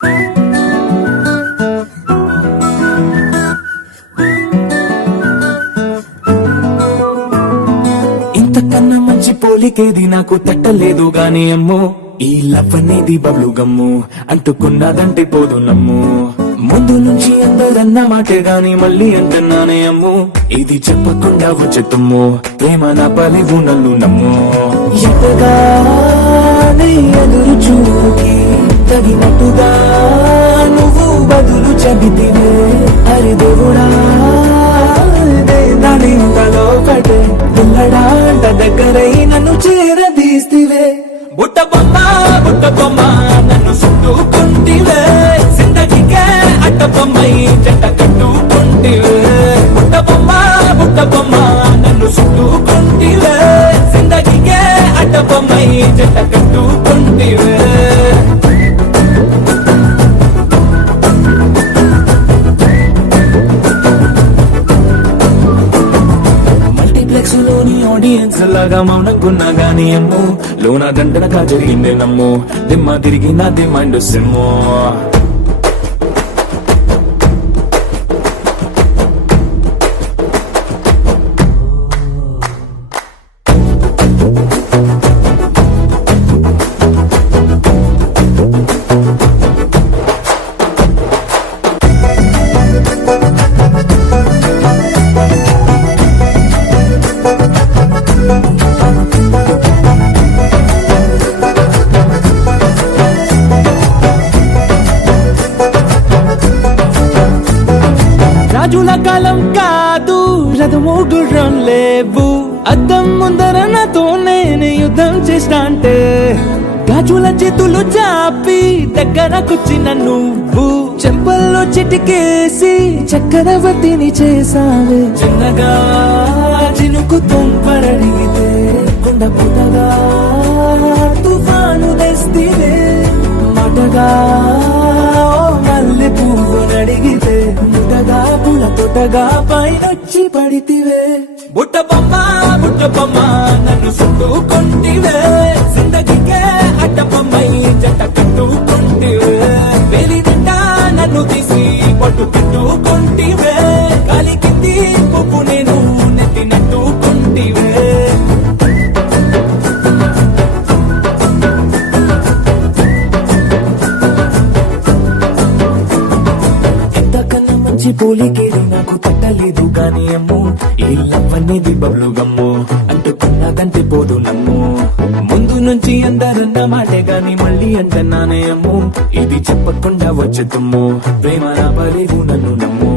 ఇంతకన్నా మంచి పోలికేది నాకు తట్టలేదు గాని అమ్మో, ఈ లవ్ అనేది బబ్లు గమ్ము, అంటుకున్నదంటే పోదు నమ్ము. ముందు నుంచి అందరన్న మాటే గాని మళ్ళీ అంటున్నానే అమ్ము, ఇది చెప్పకుండా వచ్చే తుమ్ము, ప్రేమ నా పలివు నన్ను నమ్ము. ఎంతగానే ఎదురు చూకి తగినట్టుగా నువ్వు బదులు చెబితివే, అరే దేవుడా దానింతలో పడే పిల్లడాంట దగ్గరై నన్ను చేరదీస్తివే. బుట్ట బొమ్మ నన్ను చుట్టుకుంటివే, జిందగీకే అట్ట బొమ్మై జంట కట్టుకుంటివే. బుట్ట బొమ్మ నన్ను చుట్టుకుంటివే, జిందగీకే అట్ట బొమ్మై జంట కట్టుకుంటివే. లోని ఆడియన్స్ లాగా మౌనంకున్నా గానీ అమ్ము, లోన దండనగా జరిగిందే నమ్ము, దిమ్మ తిరిగి నాది మైండ్ సిమ్ము. రాజుల కాలం కాదు, రథము గుర్రం లేవు, అద్దం ముందర నాతో నేను యుద్ధం చేస్తా అంటే, గాజుల చేతులు చాపి దగ్గరకొచ్చిన నువ్వు, చెంపల్లో చిటికేసి చక్రవర్తిని చేసావే. చిన్నగా చినుకు తుంపరడిగితే కొండ పుటగా తుఫాను తెస్తివే, మాటగా మల్లె పువ్వు నడిగితే ముటగా పుల తొటగా పైనొచ్చి పడితివే. బుట్ట బొమ్మ నన్ను చుట్టుకుంటివే, జిందగీకే అడ్డ బొమ్మై జంట కట్టుకుంటివే. వేలి నిండా నన్ను తీసి పట్టు పెట్టుకుంటివే, గాలి కింది పువ్వు నేను నెత్తినట్టుకుంటివే. పోలికేది నాకు తట్టలేదు గాని అమ్ము, ఈ లవ్ అనేది బబ్లు గమ్ము, అంటుకున్నదంటే పోదు నమ్ము. ముందు నుంచి అందరన్న మాటే గాని మళ్ళీ అంటున్నానే అమ్ము, ఇది చెప్పకుండా వచ్చే తుమ్ము, ప్రేమ నా పలివు నన్ను నమ్ము.